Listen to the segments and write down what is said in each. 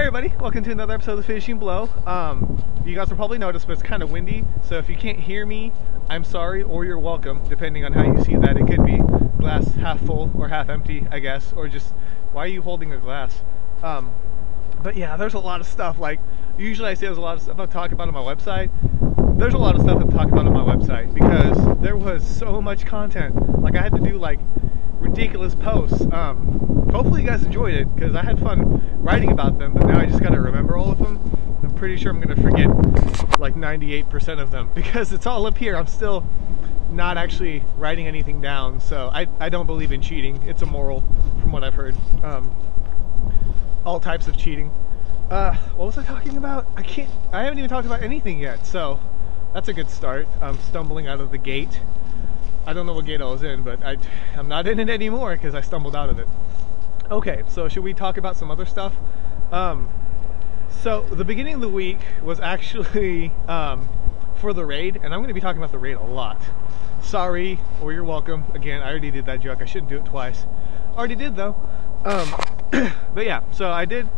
Hey everybody, welcome to another episode of Finishing Blow. You guys will probably notice, but it's kind of windy, so if you can't hear me, I'm sorry, or you're welcome, depending on how you see that. It could be glass half full or half empty, I guess, or just, why are you holding a glass? But yeah, there's a lot of stuff. Like, usually I say there's a lot of stuff I talk about on my website. There's a lot of stuff I talk about on my website, because there was so much content. Like, I had to do, like, ridiculous posts. Hopefully you guys enjoyed it, because I had fun writing about them, but now I just gotta remember all of them. I'm pretty sure I'm gonna forget like 98% of them, because it's all up here. I'm still not actually writing anything down, so I don't believe in cheating. It's immoral from what I've heard. All types of cheating. What was I talking about? I haven't even talked about anything yet, so that's a good start. I'm stumbling out of the gate. I don't know what gate I was in, but I'm not in it anymore because I stumbled out of it. Okay, so should we talk about some other stuff? So the beginning of the week was actually for the raid, and I'm going to be talking about the raid a lot. Sorry, or you're welcome. Again, I already did that joke. I shouldn't do it twice. Already did though. But yeah, so I did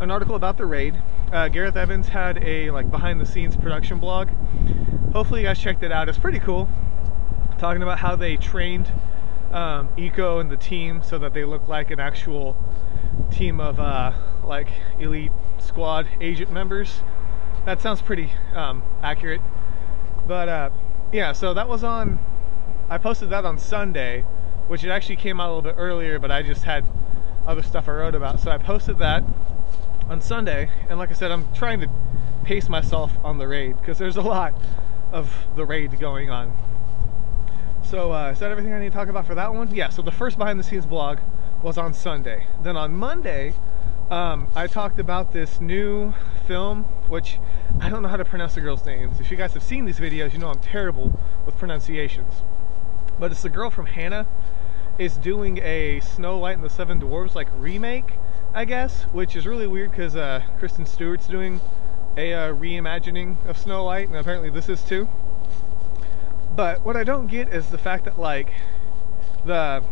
an article about the raid. Gareth Evans had a like behind the scenes production blog. Hopefully you guys checked it out. It's pretty cool. Talking about how they trained Eco and the team so that they look like an actual team of like elite squad agent members. That sounds pretty accurate. But yeah, so that was on, I posted that on Sunday, which it actually came out a little bit earlier, but I just had other stuff I wrote about. So I posted that on Sunday, and like I said, I'm trying to pace myself on the raid because there's a lot of the raid going on. So is that everything I need to talk about for that one? Yeah, so the first behind the scenes blog was on Sunday. Then on Monday, I talked about this new film, which I don't know how to pronounce the girls' names. If you guys have seen these videos, you know I'm terrible with pronunciations. But it's the girl from Hannah is doing a Snow White and the Seven Dwarfs like remake, I guess, which is really weird because Kristen Stewart's doing a reimagining of Snow White, and apparently this is too. But what I don't get is the fact that like the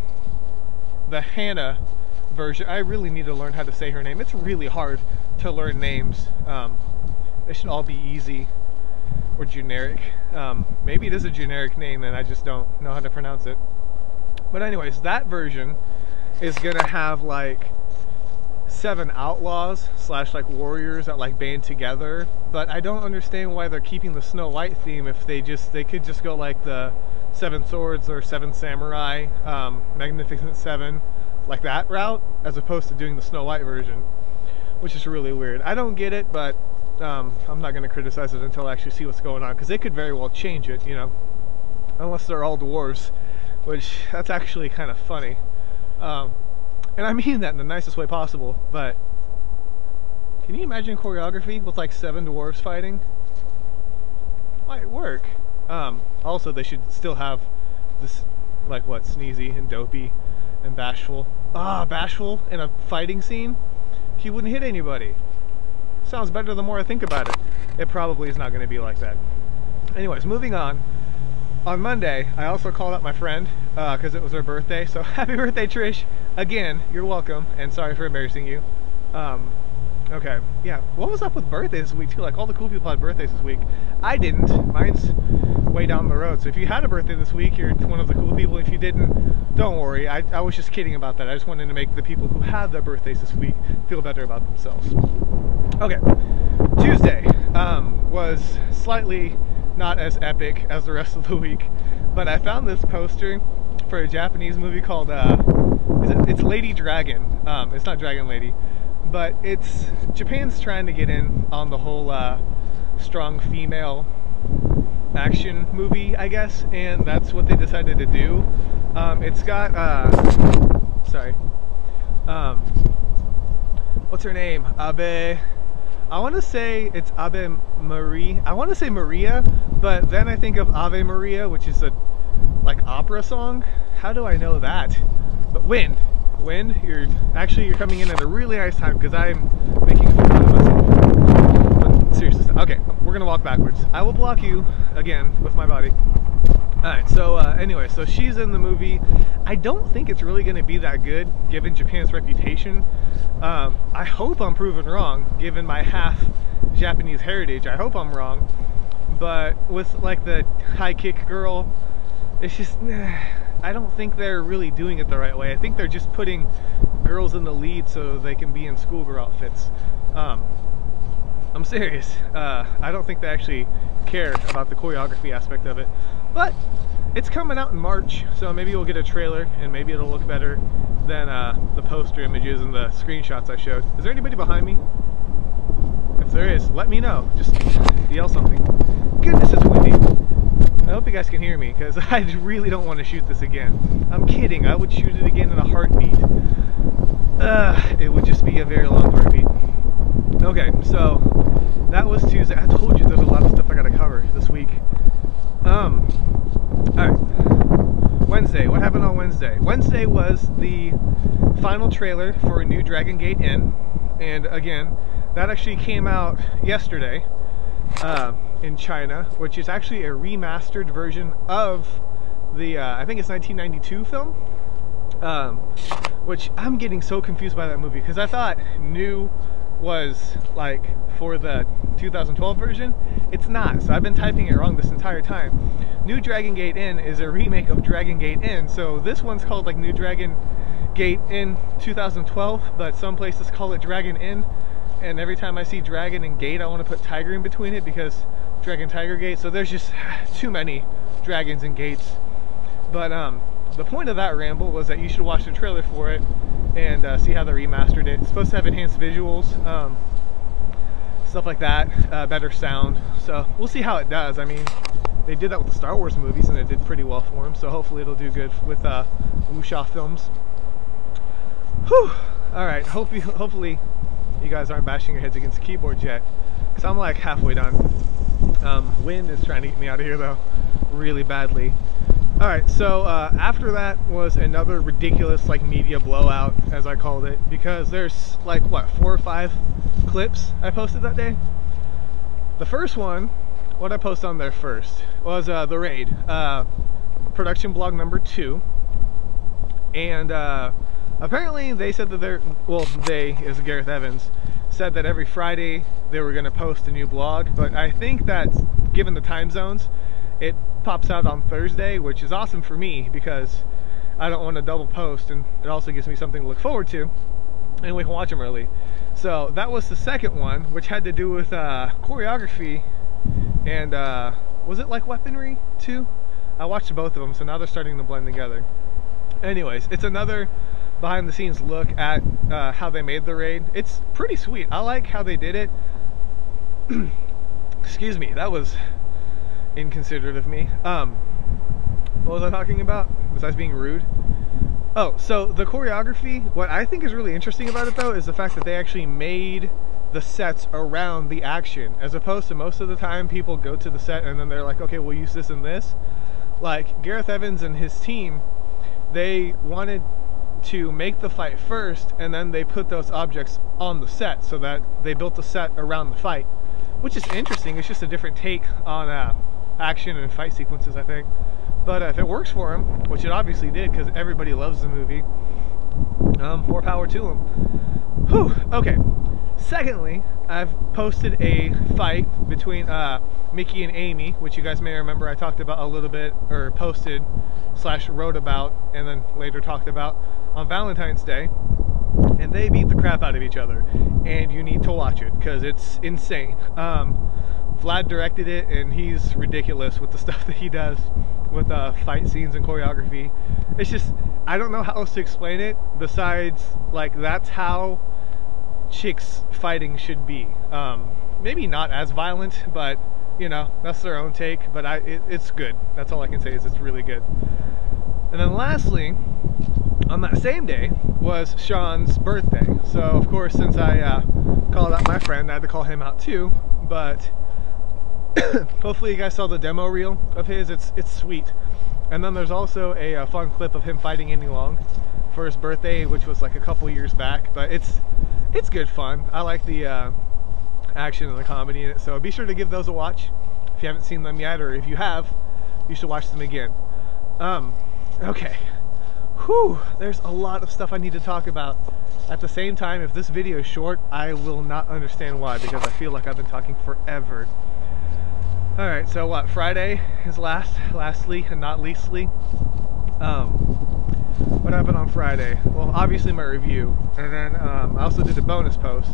Hannah version, I really need to learn how to say her name. It's really hard to learn names. They should all be easy or generic. Maybe it is a generic name and I just don't know how to pronounce it. But anyways, that version is gonna have like 7 outlaws slash like warriors that like band together, but I don't understand why they're keeping the Snow White theme if they could just go like the 7 swords or 7 samurai, Magnificent 7, like that route, as opposed to doing the Snow White version, which is really weird. I don't get it, but I'm not going to criticize it until I actually see what's going on, because they could very well change it, you know, unless they're all dwarves, which that's actually kind of funny. And I mean that in the nicest way possible, but can you imagine choreography with like 7 dwarves fighting? Might work. Also, they should still have this, like what, Sneezy and Dopey and Bashful. Bashful in a fighting scene? He wouldn't hit anybody. Sounds better the more I think about it. It probably is not going to be like that. Anyways, moving on. On Monday, I also called up my friend because it was her birthday. So happy birthday, Trish! Again, you're welcome, and sorry for embarrassing you. Okay, yeah. What was up with birthdays this week too? Like all the cool people had birthdays this week. I didn't. Mine's way down the road. So if you had a birthday this week, you're one of the cool people. If you didn't, don't worry. I was just kidding about that. I just wanted to make the people who had their birthdays this week feel better about themselves. Okay, Tuesday was slightly not as epic as the rest of the week, but I found this poster for a Japanese movie called it's Lady Dragon. It's not Dragon Lady, but it's Japan's trying to get in on the whole strong female action movie, I guess, and that's what they decided to do. It's got what's her name? Abe. I want to say it's Ave Marie. I want to say Maria, but then I think of Ave Maria, which is a like opera song. How do I know that? But Wind, you're coming in at a really nice time because I'm making fun of myself. But seriously, okay, we're gonna walk backwards. I will block you again with my body. Alright, so anyway, so she's in the movie. I don't think it's really going to be that good, given Japan's reputation. I hope I'm proven wrong, given my half Japanese heritage. I hope I'm wrong. But with like the high kick girl, it's just, I don't think they're really doing it the right way. I think they're just putting girls in the lead so they can be in schoolgirl outfits. I'm serious. I don't think they actually care about the choreography aspect of it. But it's coming out in March, so maybe we'll get a trailer and maybe it'll look better than the poster images and the screenshots I showed. Is there anybody behind me? If there is, let me know. Just yell something. Goodness, it's windy. I hope you guys can hear me, because I really don't want to shoot this again. I'm kidding, I would shoot it again in a heartbeat. It would just be a very long heartbeat. Okay, so that was Tuesday. I told you there's a lot of stuff I gotta cover this week. Alright. Wednesday. What happened on Wednesday? Wednesday was the final trailer for a new Dragon Gate Inn. And again, that actually came out yesterday in China, which is actually a remastered version of the, I think it's 1992 film. Which I'm getting so confused by that movie, because I thought new was like for the 2012 version. It's not, so I've been typing it wrong this entire time. New Dragon Gate Inn is a remake of Dragon Gate Inn, so this one's called like New Dragon Gate Inn 2012, but some places call it Dragon Inn, and every time I see Dragon and Gate I want to put Tiger in between it, because Dragon Tiger Gate, so there's just too many dragons and gates. But the point of that ramble was that you should watch the trailer for it and see how they remastered it. It's supposed to have enhanced visuals, stuff like that, better sound, so we'll see how it does. I mean, they did that with the Star Wars movies and it did pretty well for them, so hopefully it'll do good with wuxia films. Whew! Alright, hopefully you guys aren't bashing your heads against the keyboard yet, because I'm like halfway done. Wind is trying to get me out of here though, really badly. Alright, so after that was another ridiculous like media blowout, as I called it, because there's like, what, 4 or 5 clips I posted that day? The first one, what I posted on there first, was the raid, production blog number 2, and apparently they said that they're, well, they, is Gareth Evans, said that every Friday they were going to post a new blog, but I think that given the time zones, it pops out on Thursday, which is awesome for me because I don't want to double post, and it also gives me something to look forward to and we can watch them early. So that was the second one, which had to do with choreography and was it like weaponry too? I watched both of them, so now they're starting to blend together. Anyways, it's another behind the scenes look at how they made the raid. It's pretty sweet. I like how they did it. Excuse me, that was inconsiderate of me. What was I talking about besides being rude? Oh, so the choreography, what I think is really interesting about it though is the fact that they actually made the sets around the action, as opposed to most of the time people go to the set and then they're like, okay, we'll use this and this. Like Gareth Evans and his team, they wanted to make the fight first and then they put those objects on the set, so that they built the set around the fight, which is interesting. It's just a different take on action and fight sequences, I think. But if it works for him, which it obviously did because everybody loves the movie, more power to him. Whew, okay. Secondly, I've posted a fight between Mickey and Amy, which you guys may remember I talked about a little bit, or posted / wrote about, and then later talked about on Valentine's Day. And they beat the crap out of each other, and you need to watch it because it's insane. Vlad directed it, and he's ridiculous with the stuff that he does with fight scenes and choreography. It's just, I don't know how else to explain it besides like that's how chicks fighting should be. Maybe not as violent, but you know, that's their own take, but it's good. That's all I can say, is it's really good. And then lastly, on that same day was Sean's birthday. So of course, since I called out my friend, I had to call him out too. But hopefully you guys saw the demo reel of his. It's sweet. And then there's also a fun clip of him fighting Andy Long for his birthday, which was like a couple years back. But it's good fun. I like the action and the comedy in it. So be sure to give those a watch if you haven't seen them yet, or if you have, you should watch them again. Okay. Whew, there's a lot of stuff I need to talk about. At the same time, if this video is short, I will not understand why, because I feel like I've been talking forever. Alright, so what, Friday is lastly and not leastly. What happened on Friday? Well, obviously my review, and then I also did a bonus post,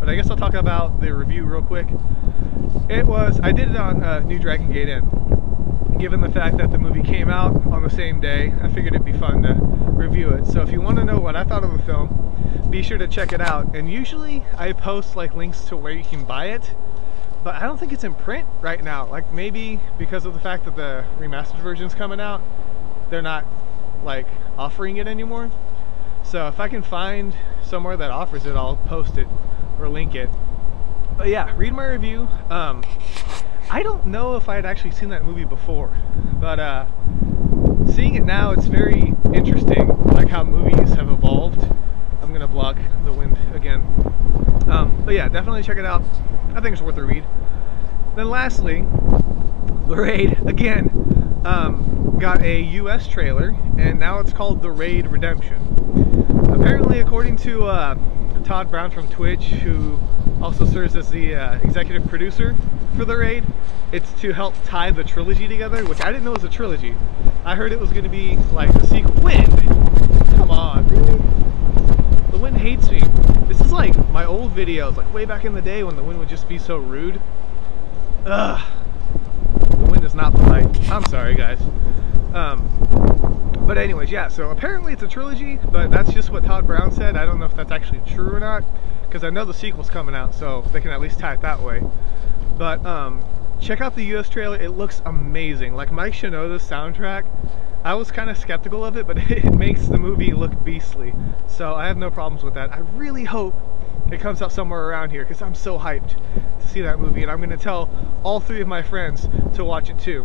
but I guess I'll talk about the review real quick. I did it on New Dragon Gate Inn. Given the fact that the movie came out on the same day, I figured it'd be fun to review it. So if you want to know what I thought of the film, be sure to check it out. And usually I post like links to where you can buy it, but I don't think it's in print right now. Like maybe because of the fact that the remastered version's coming out, they're not like offering it anymore. So if I can find somewhere that offers it, I'll post it or link it. But yeah, read my review. I don't know if I had actually seen that movie before, but seeing it now, it's very interesting, like how movies have evolved. I'm gonna block the wind again. But yeah, definitely check it out. I think it's worth a read. Then lastly, The Raid, again, got a US trailer, and now it's called The Raid Redemption. Apparently, according to Todd Brown from Twitch, who also serves as the executive producer for The Raid, it's to help tie the trilogy together, which I didn't know was a trilogy. I heard it was going to be like a sequel. Wind! Come on, really? The wind hates me. This is like my old videos, like way back in the day when the wind would just be so rude. Ugh. The wind is not polite. I'm sorry, guys. But anyways, yeah, so apparently it's a trilogy, but that's just what Todd Brown said. I don't know if that's actually true or not, because I know the sequel's coming out, so they can at least tie it that way. But check out the US trailer. It looks amazing. Like Mike Shinoda's soundtrack, I was kind of skeptical of it, but it makes the movie look beastly. So I have no problems with that. I really hope it comes out somewhere around here, because I'm so hyped to see that movie, and I'm going to tell all 3 of my friends to watch it too,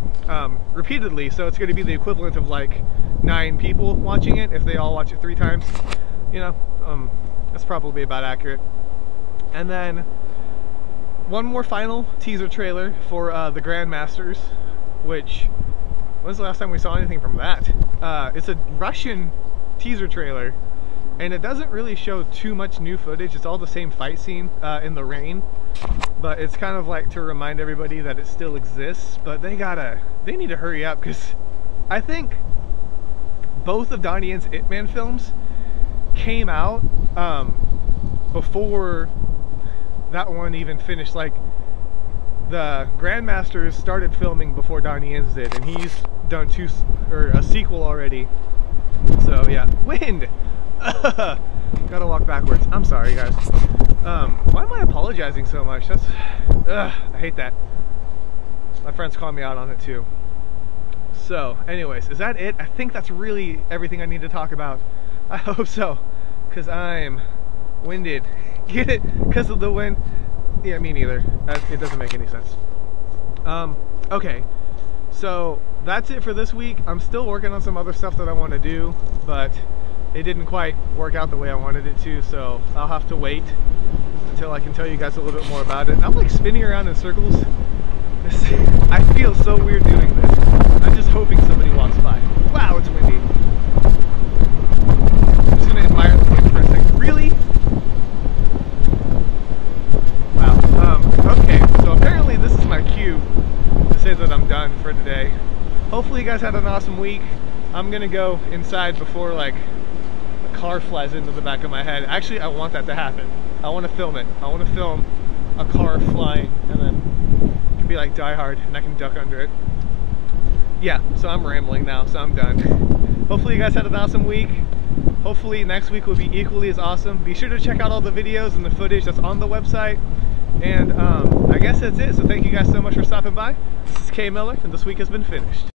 repeatedly. So it's going to be the equivalent of like 9 people watching it if they all watch it 3 times. You know, that's probably about accurate. And then one more final teaser trailer for the Grandmasters, which, when's the last time we saw anything from that? It's a Russian teaser trailer, and it doesn't really show too much new footage. It's all the same fight scene in the rain, but it's kind of like to remind everybody that it still exists. But they need to hurry up, because I think both of Donnie Yen's Ip Man films came out before that one even finished. Like, the Grandmasters started filming before Donnie Yen's did, and he's done a sequel already. So yeah, wind. Gotta walk backwards. I'm sorry, guys. Why am I apologizing so much? That's I hate that. My friends call me out on it too. So anyways, is that it? I think that's really everything I need to talk about. I hope so, because I'm winded. Get it? Because of the wind? Yeah, me neither. It doesn't make any sense. Okay, so that's it for this week. I'm still working on some other stuff that I want to do, but it didn't quite work out the way I wanted it to, so I'll have to wait until I can tell you guys a little bit more about it. I'm like spinning around in circles. I feel so weird doing this. I'm just hoping somebody walks by. Wow, it's windy. I'm just gonna admire the wind for a second. Really? Wow. Okay, so apparently this is my cue to say that I'm done for today. Hopefully you guys had an awesome week. I'm gonna go inside before like a car flies into the back of my head. Actually, I want that to happen. I want to film it. I want to film a car flying, and then it can be like Die Hard, and I can duck under it. Yeah, so I'm rambling now, so I'm done. Hopefully you guys had an awesome week. Hopefully next week will be equally as awesome. Be sure to check out all the videos and the footage that's on the website. And I guess that's it. So thank you guys so much for stopping by. This is K Miller, and this week has been finished.